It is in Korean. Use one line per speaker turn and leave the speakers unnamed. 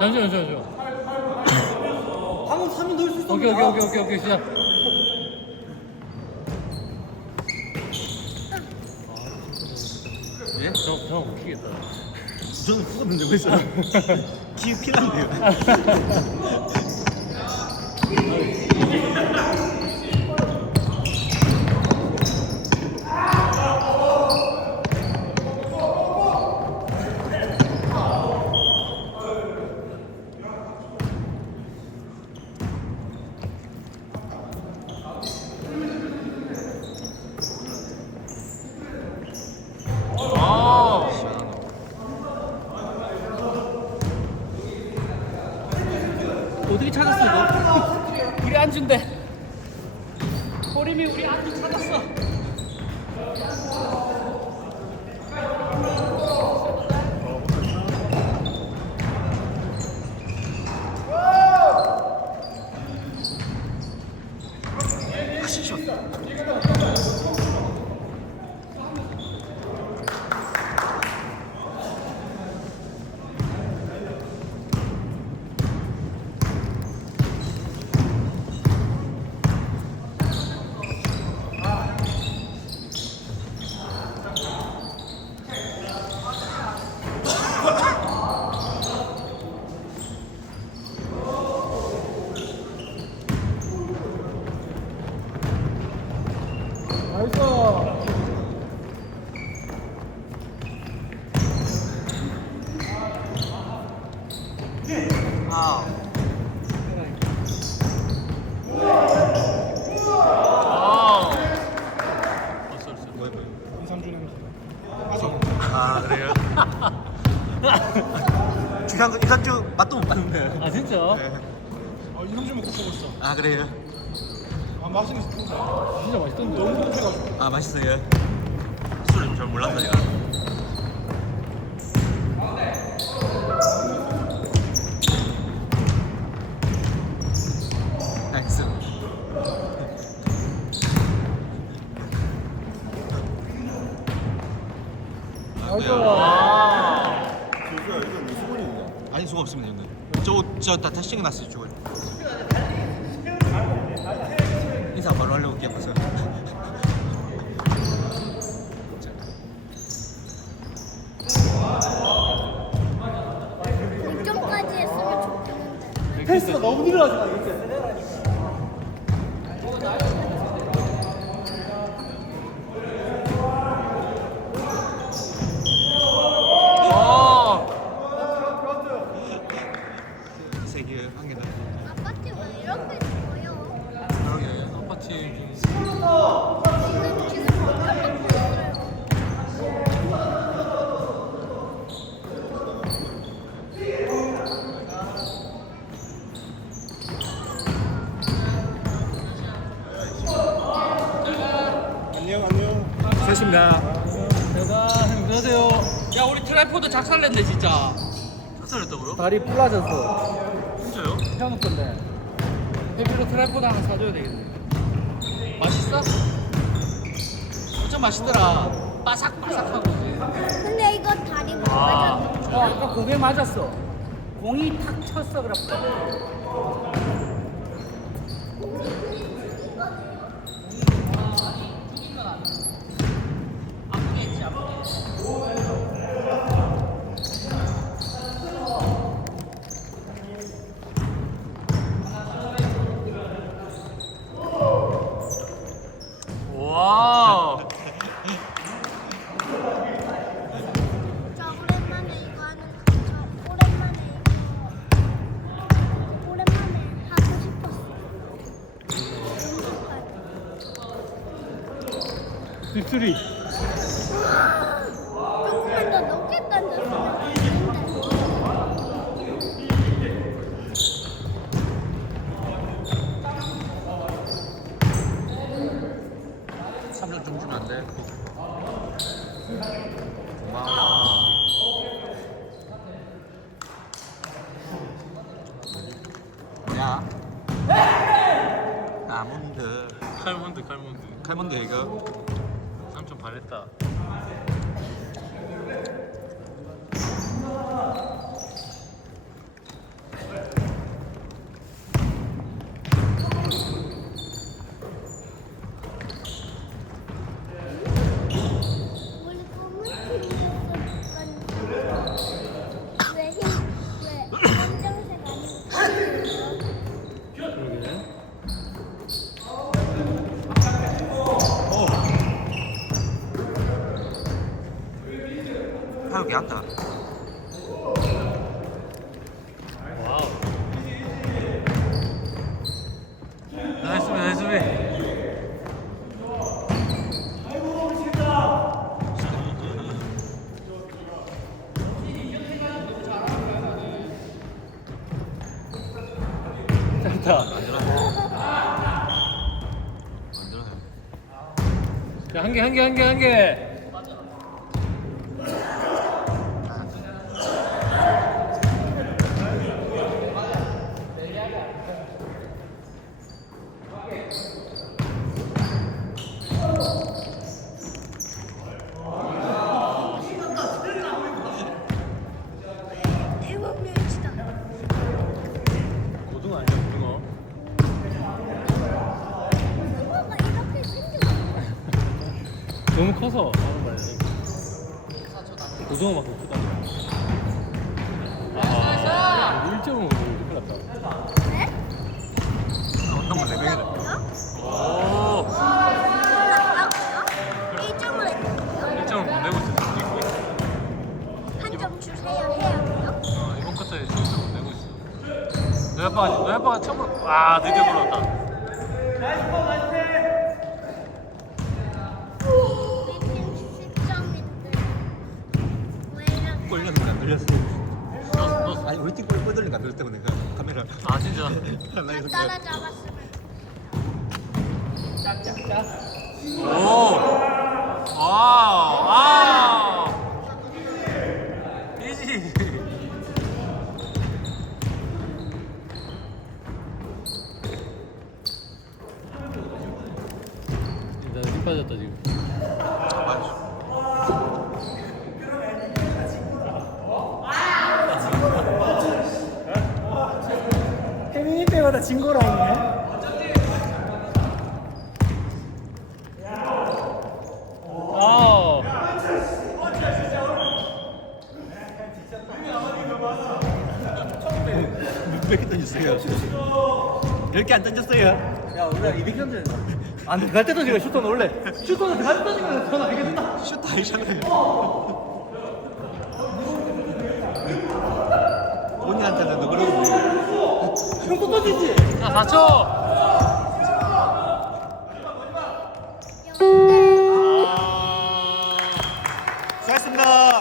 잠시만 잠시만
방금 3인 넣을 수 있었는데.
오케이 오케이 오케이 오케이 오케이 시작
예?
저, 저 웃기겠다
저는 풀었는데 왜 써? 기회 피난데요.
어떻게 찾았어 이거? 우리 안주인데 호림이 우리 안주 찾았어
아.
아 어쩔 수 없어
뭐야 뭐야.
이상준 형님.
아 그래요? 건 이산주 맛도 못 봤는데.
아 진짜?
네.
아, 이상준 먹고 있어.
아 그래요?
아, 맛있는 스푼.
진짜 맛있던데
너무 급해가지고.
아 맛있어요. 술을 잘 몰라서. 나이스.
이거 왜
수고 없습니다 형님. 저저다 다시 났어요 저거. 인사 바로 하려고 기억했어요.
득점까지 했으면 좋겠는데.
패스가 너무 늘어나지 마, 이렇게.
와.
세개 한 개다.
아파트 왜 이렇게 좋아요?
그러게.
아파트 좀
지금 지금 못 잡고 있어요.
안녕, 안녕.
수고하셨습니다.
내가 그러세요 야 우리 트라이포드 작살냈네 진짜
사살했다고요?
다리 부러졌어
진짜요?
형 건데 헤비로 트라이포드 하나 사줘야 되겠네 맛있어? 엄청 맛있더라 바삭바삭하고
근데 이거 다리 못
아. 어, 아까 고개 맞았어 공이 탁 쳤어 그래 아프겠지 아프겠지 와
저 오랜만에 이거 하는 거. 저 오랜만에 이거 오랜만에 하고
빅트리
조금만 더 높게 던졌으면 좋겠는데.
삼점 좀 주면 안 돼? 고마워. 야. 아몬드.
칼몬드 칼몬드
칼몬드 이거.
晴れた。 야, 한 개, 한 개, 한 개, 한 개.
일곱 명이다.
고등어 아니야, 고등어.
엄마가 이렇게 생겼어.
너무 커서 하는 말이야. 고등어만큼 크다. 아, 1.5 큰일 났다.
네?
어떤 건 레벨이다.
뭐라고요?
오,
뭐라고요? 일점을 했는데요?
1.5못 내고 있어.
한점 주세요 해야고요?
어, 이번 쿼터에 1.5못 내고 있어. 너희 아빠가, 너희 아빠가 처음으로, 아, 드디어 걸었다.
打了，打吧，师
妹。加
加加！ 던졌어요? 10개 안 던졌어요?
야, 원래 200 던져. 안 들어갈 때 던지고 슈터는 원래 슈터는 들어갈 때 던지면 전화 알겠다.
슛 아니잖아요. 본인한테는 너 그러고
슈터 던지지.
자, 4초!
영